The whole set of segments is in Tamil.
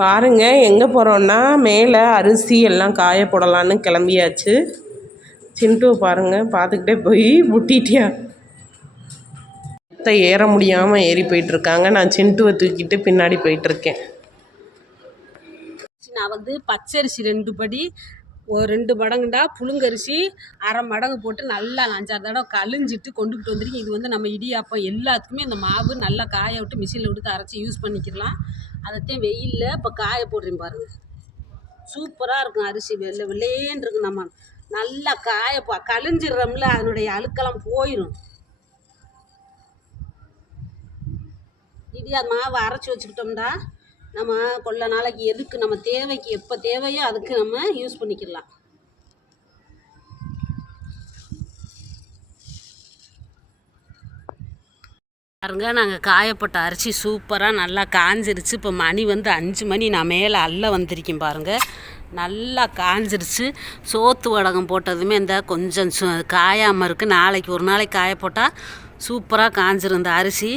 பாருங்க எங்கே போகிறோன்னா மேலே அரிசி எல்லாம் காய போடலான்னு கிளம்பியாச்சு. சின்ட்டுவை பாருங்க பார்த்துக்கிட்டே போய் முட்டிட்டியா? அத்தை ஏற முடியாமல் ஏறி போயிட்டுருக்காங்க. நான் சின்ட்டுவை தூக்கிட்டு பின்னாடி போயிட்டுருக்கேன். நான் வந்து பச்சரிசி ரெண்டு படி ஒரு ரெண்டு மடங்குண்டா புழுங்கரிசி அரை மடங்கு போட்டு நல்லா அஞ்சாறு தடவை கழிஞ்சிட்டு கொண்டுக்கிட்டு வந்திருக்கேன் இது வந்து நம்ம இடியாப்பம் எல்லாத்துக்குமே இந்த மாவு நல்லா காய விட்டு மிஷினில் விட்டு அரைச்சி யூஸ் பண்ணிக்கலாம். அதைத்தையும் வெயிலில் இப்போ காய போடுறேன் பாருங்கள் சூப்பராக இருக்கும் அரிசி வெள்ளை வெள்ளேன்னு இருக்கும் நம்ம. நல்லா காய கழிஞ்சிடுறோம்ல அதனுடைய அழுக்கெல்லாம் போயிடும் இடியா மாவை அரைச்சி வச்சுக்கிட்டோம்டா. நம்ம கொள்ள நாளைக்கு எதுக்கு நம்ம தேவைக்கு எப்போ தேவையோ அதுக்கு நம்ம யூஸ் பண்ணிக்கலாம். பாருங்க நாங்கள் காயப்பட்ட அரிசி சூப்பராக நல்லா காஞ்சிருச்சு. இப்போ மணி வந்து அஞ்சு மணி நான் மேலே அல்ல வந்திருக்கேன் பாருங்கள் நல்லா காஞ்சிருச்சு. சோத்து வடகம் போட்டதுமே இந்த கொஞ்சம் சு காயாமல் இருக்குது நாளைக்கு ஒரு நாளைக்கு காய போட்டால் சூப்பராக காஞ்சிருந்த இந்த அரிசி.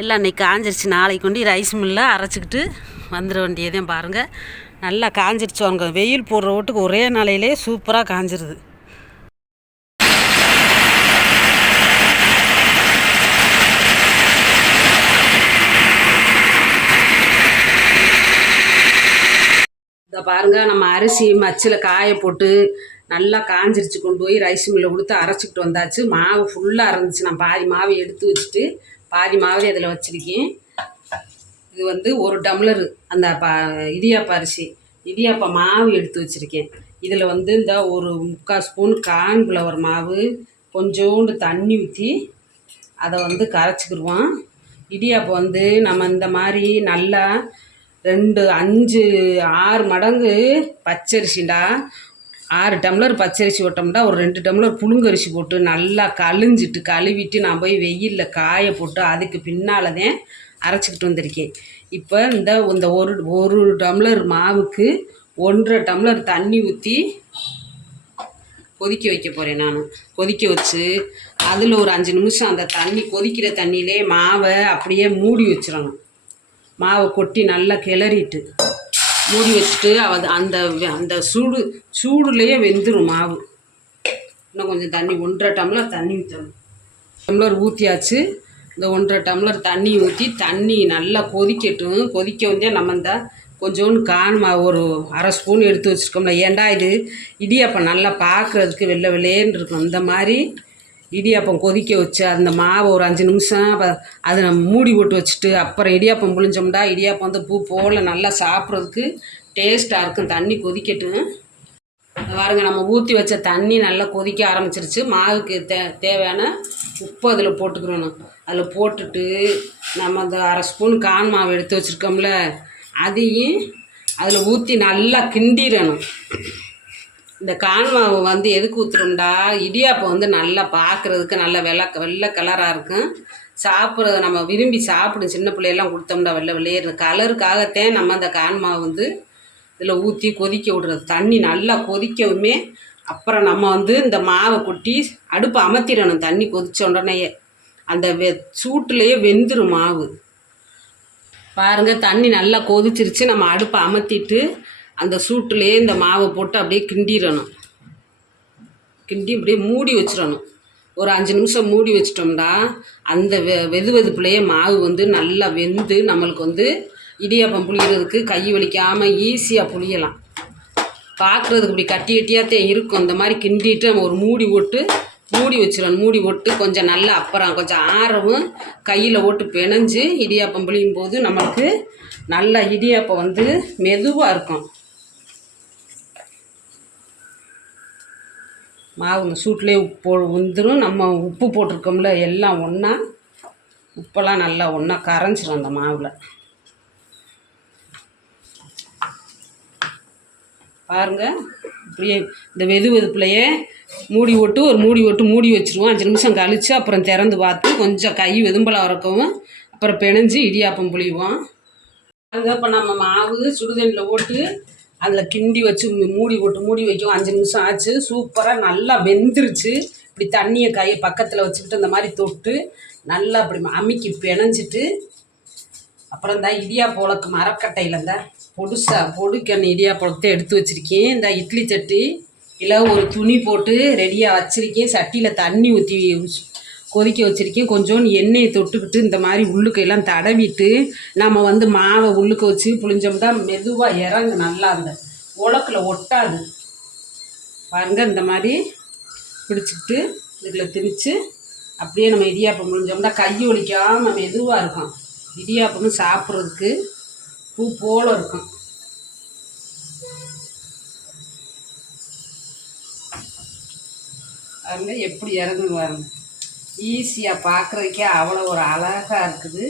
எல்லாம் இன்றைக்கி காஞ்சிருச்சு. நாளைக்கு கொண்டு ரைஸ் மில்லில் அரைச்சிக்கிட்டு வந்துட வேண்டியதையும் பாருங்கள் நல்லா காஞ்சிருச்சு அவங்க வெயில் போடுற ஓட்டுக்கு ஒரே நாளையிலே சூப்பராக காஞ்சிருது. இதை பாருங்க நம்ம அரிசி மச்சில் காய போட்டு நல்லா காஞ்சிருச்சு. கொண்டு போய் ரைஸ் மில்லில் கொடுத்து அரைச்சிக்கிட்டு வந்தாச்சு. மாவு ஃபுல்லாக இருந்துச்சு. நான் பாதி மாவை எடுத்து வச்சுட்டு பாதி மாவு அதில் வச்சுருக்கேன். இது வந்து ஒரு டம்ளர் அந்த ப இடியாப்ப அரிசி இடியாப்ப மாவு எடுத்து வச்சுருக்கேன். இதில் வந்து இந்த ஒரு முக்கால் ஸ்பூன் கார்ன்ஃப்ளவர் மாவு கொஞ்சோண்டு தண்ணி ஊற்றி அதை வந்து கரைச்சிக்கிடுவோம். இடியாப்பம் வந்து நம்ம இந்த மாதிரி நல்லா ரெண்டு அஞ்சு ஆறு மடங்கு பச்சரிசிண்டா ஆறு டம்ளர் பச்சரிசி போட்டோம்னா ஒரு ரெண்டு டம்ளர் புழுங்கரிசி போட்டு நல்லா கழிஞ்சிட்டு கழுவிட்டு நான் போய் வெயிலில் காய போட்டு அதுக்கு பின்னால் தான் அரைச்சிக்கிட்டு வந்திருக்கேன். இப்போ இந்த இந்த ஒரு ஒரு டம்ளர் மாவுக்கு ஒன்றரை டம்ளர் தண்ணி ஊற்றி கொதிக்க வைக்க போகிறேன் நான். கொதிக்க வச்சு அதில் ஒரு அஞ்சு நிமிஷம் அந்த தண்ணி கொதிக்கிற தண்ணியிலே மாவை அப்படியே மூடி வச்சிடணும். மாவை கொட்டி நல்லா கிளறிட்டு. மூடி வச்சுட்டு அது அந்த அந்த சூடு சூடுலேயே வெந்துடும் மாவு. இன்னும் கொஞ்சம் தண்ணி ஒன்றரை டம்ளர் தண்ணி ஊற்றணும் டம்ளர் ஊற்றியாச்சு இந்த ஒன்றரை டம்ளர் தண்ணி ஊற்றி தண்ணி நல்லா கொதிக்கட்டும். கொதிக்க வந்தே நம்ம இந்த கொஞ்சோண்டு காணுமா மாவு ஒரு அரை ஸ்பூன் எடுத்து வச்சுருக்கோம்ல. ஏன்டா இது? இடியாப்பம் நல்லா பார்க்குறதுக்கு வெள்ளை வெள்ளேன்னு இருக்கும். இந்த மாதிரி இடியாப்பம் கொதிக்க வச்சு அந்த மாவை ஒரு அஞ்சு நிமிஷம் அதை நம்ம மூடி போட்டு வச்சுட்டு அப்புறம் இடியாப்பம் புழிஞ்சோம்டா இடியாப்பம் வந்து பூ போல் நல்லா சாப்பிட்றதுக்கு டேஸ்ட்டாக இருக்கும். தண்ணி கொதிக்கட்டும். பாருங்க நம்ம ஊற்றி வச்ச தண்ணி நல்லா கொதிக்க ஆரம்பிச்சிருச்சு. மாவுக்கு தே தேவையான உப்பு அதில் போட்டுக்கிறணும். அதில் போட்டுட்டு நம்ம அந்த அரை ஸ்பூன் கான் மாவு எடுத்து வச்சுருக்கோம்ல அதையும் அதில் ஊற்றி நல்லா கிண்டிடணும். இந்த கான் வந்து எதுக்கு ஊற்றுறோம்டா இடியாப்பம் வந்து நல்லா பார்க்குறதுக்கு நல்ல வெள்ளை வெள்ளை கலராக இருக்கும். சாப்பிட்ற நம்ம விரும்பி சாப்பிடும் சின்ன பிள்ளையெல்லாம் கொடுத்தோம்டா வெள்ளை வெள்ளையர் கலருக்காகத்தான் நம்ம அந்த கான் வந்து இதில் ஊற்றி கொதிக்க விடுறது. தண்ணி நல்லா கொதிக்கவுமே அப்புறம் நம்ம வந்து இந்த மாவை கொட்டி அடுப்பை அமர்த்திடணும் தண்ணி கொதித்த உடனேயே அந்த வெ சூட்டுலேயே வெந்துடும் மாவு. பாருங்க தண்ணி நல்லா கொதிச்சிருச்சு. நம்ம அடுப்பை அமர்த்திட்டு அந்த சூட்டுலேயே இந்த மாவை போட்டு அப்படியே கிண்டிடணும். கிண்டி அப்படியே மூடி வச்சிடணும். ஒரு அஞ்சு நிமிஷம் மூடி வச்சிட்டோம்னா அந்த வெ வெது வெதுப்புலேயே மாவு வந்து நல்லா வெந்து நம்மளுக்கு வந்து இடியாப்பம் புளிகிறதுக்கு கை வலிக்காமல் ஈஸியாக புளியலாம் பார்க்குறதுக்கு இப்படி கட்டி கட்டியாகத்தான் இருக்கும். அந்த மாதிரி கிண்டிட்டு நம்ம ஒரு மூடி போட்டு மூடி வச்சிடணும். மூடி போட்டு கொஞ்சம் நல்லா அப்புறம் கொஞ்சம் ஆறவும் கையில் போட்டு பிணைஞ்சு இடியாப்பம் புளியும் போது நம்மளுக்கு நல்லா இடியாப்பம் வந்து மெதுவாக இருக்கும். மாவு இந்த சூட்லேயே உப்பு வந்துடும் நம்ம உப்பு போட்டிருக்கோம்ல எல்லாம் ஒன்றா உப்பெல்லாம் நல்லா ஒன்றா கரைஞ்சிரும் அந்த மாவில். பாருங்க இப்படியே இந்த வெது வெதுப்புலையே மூடி போட்டு ஒரு மூடி போட்டு மூடி வச்சுருவோம். அஞ்சு நிமிஷம் கழித்து அப்புறம் திறந்து பார்த்து கொஞ்சம் கை வெதும்பலாக வரக்கவும் அப்புறம் பிணைஞ்சு இடியாப்பம் புளிவோம் அங்கே இப்போ நம்ம மாவு சுடுதண்ணியில் போட்டு அதில் கிண்டி வச்சு மூடி போட்டு மூடி வைக்கும் அஞ்சு நிமிஷம் ஆச்சு. சூப்பராக நல்லா வெந்துருச்சு. இப்படி தண்ணியை கையை பக்கத்தில் வச்சுக்கிட்டு இந்த மாதிரி தொட்டு நல்லா அப்படி அமுக்கி பிணைஞ்சிட்டு அப்புறம் இந்த இடியாப்போளக்கு மரக்கட்டையில் இந்த பொடுசா பொடுக்கண்ணு இடியாப்பழத்தை எடுத்து வச்சுருக்கேன். இந்த இட்லி சட்டி இல்லை ஒரு துணி போட்டு ரெடியாக வச்சுருக்கேன். சட்டியில் தண்ணி ஊற்றி கொதிக்க வச்சுருக்கேன். கொஞ்சோண்டு எண்ணெயை தொட்டுக்கிட்டு இந்த மாதிரி உள்ளுக்கையெல்லாம் தடவிட்டு நம்ம வந்து மாவை உள்ளுக்க வச்சு புளிஞ்சோம்னா மெதுவாக இறங்கு நல்லா அந்த உலக்கில் ஒட்டாது. பாருங்க இந்த மாதிரி பிடிச்சிக்கிட்டு இதில் திணிச்சு அப்படியே நம்ம இடியாப்பம் முடிஞ்சோம்னா கை ஒலிக்காமல் மெதுவாக இருக்கும். இடியாப்பமும் சாப்பிட்றதுக்கு பூ போல இருக்கும். பாருங்க எப்படி இறங்குவாருங்க ஈஸியாக பார்க்குறதுக்கே அவ்வளோ ஒரு அழகாக இருக்குது.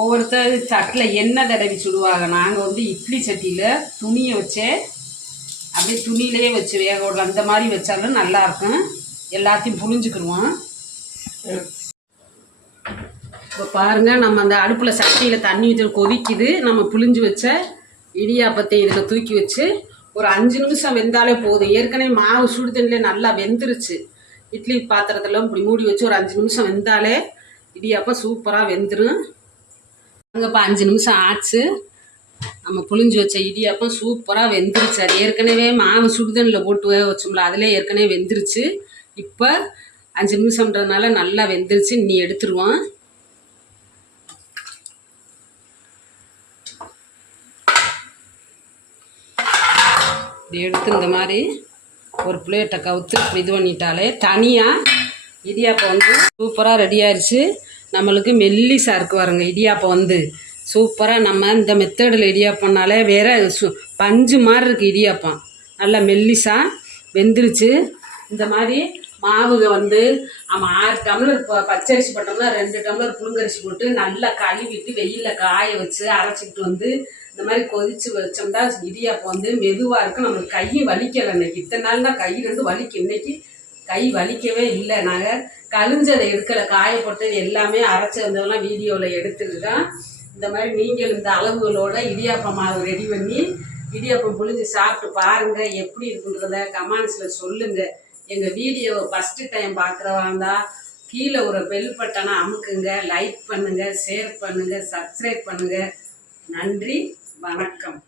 ஒவ்வொருத்தர் சட்டில் எண்ணெய் தடவி சுடுவாங்க? நாங்கள் வந்து இட்லி சட்டியில் துணியை வச்சே அப்படியே துணியிலே வச்சு வேக விடலாம் அந்த மாதிரி வச்சாலும் நல்லாயிருக்கும் எல்லாத்தையும் புரிஞ்சுக்கிடுவோம் இப்போ பாருங்கள் நம்ம அந்த அடுப்பில் சட்டியில் தண்ணி ஊற்றி கொதிக்குது. நம்ம புளிஞ்சு வச்ச இடியாப்பத்தை இதில் தூக்கி வச்சு ஒரு அஞ்சு நிமிஷம் வெந்தாலே போதும். ஏற்கனவே மாவு சுடு தண்ணியிலே நல்லா வெந்துருச்சு. இட்லி பாத்திரத்தில் இப்படி மூடி வச்சு ஒரு அஞ்சு நிமிஷம் வெந்தாலே இடியாப்பம் சூப்பராக வெந்துடும் அங்கேப்பா அஞ்சு நிமிஷம் ஆச்சு. நம்ம புளிஞ்சு வச்ச இடியாப்பம் சூப்பராக வெந்துருச்சு. அது ஏற்கனவே மாவு சுடுதண்ணில் போட்டு வேக வச்சோம்ல அதிலே ஏற்கனவே வெந்துருச்சு. இப்போ அஞ்சு நிமிஷம்ன்றதுனால நல்லா வெந்துருச்சு. நீ எடுத்துருவோம். இப்படி எடுத்து இந்த மாதிரி ஒரு பிளேட்டை கவுத்து இது பண்ணிட்டாலே தனியாக இடியாப்பம் வந்து சூப்பராக ரெடி ஆயிடுச்சு நம்மளுக்கு மெல்லிசா இருக்கு பாருங்க இடியாப்பம் வந்து. சூப்பராக நம்ம இந்த மெத்தடில் இடியாப்பம்னாலே வேற சு பஞ்சு மாதிரி இருக்குது இடியாப்பம். நல்லா மெல்லிசா வெந்துருச்சு. இந்த மாதிரி மாவுக வந்து நம்ம ஆறு டம்ளர் இப்போ பச்சரிசி போட்டோம்னா ரெண்டு டம்ளர் புழுங்கரிசி போட்டு நல்லா கழுவிட்டு வெயிலில் காய வச்சு அரைச்சிக்கிட்டு வந்து இந்த மாதிரி கொதிச்சு வச்சோம்னா இடியாப்பம் வந்து மெதுவாக இருக்கும் நம்மளுக்கு கையும் வலிக்கலை இன்னைக்கு. இத்தனை நாள் தான் கை ரெண்டு வலிக்கு. இன்னைக்கு கை வலிக்கவே இல்லை. நாங்கள் கழிஞ்சதை எடுக்கலை. காயப்பட்டு எல்லாமே அரைச்சி வந்ததெல்லாம் வீடியோவில் எடுத்துருக்கேன் தான் இந்த மாதிரி நீங்கள் இந்த அளவுகளோட இடியாப்பம் மாவு ரெடி பண்ணி இடியாப்பம் புழிஞ்சு சாப்பிட்டு பாருங்கள் எப்படி இருக்குன்றத கமெண்ட்ஸில் சொல்லுங்கள் எங்கள் வீடியோவை ஃபஸ்ட்டு டைம் பார்க்குறவா இருந்தால் கீழே ஒரு பெல் பட்டனை அமுக்குங்க. லைக் பண்ணுங்கள் ஷேர் பண்ணுங்கள் சப்ஸ்கிரைப் பண்ணுங்கள் நன்றி. வணக்கம்.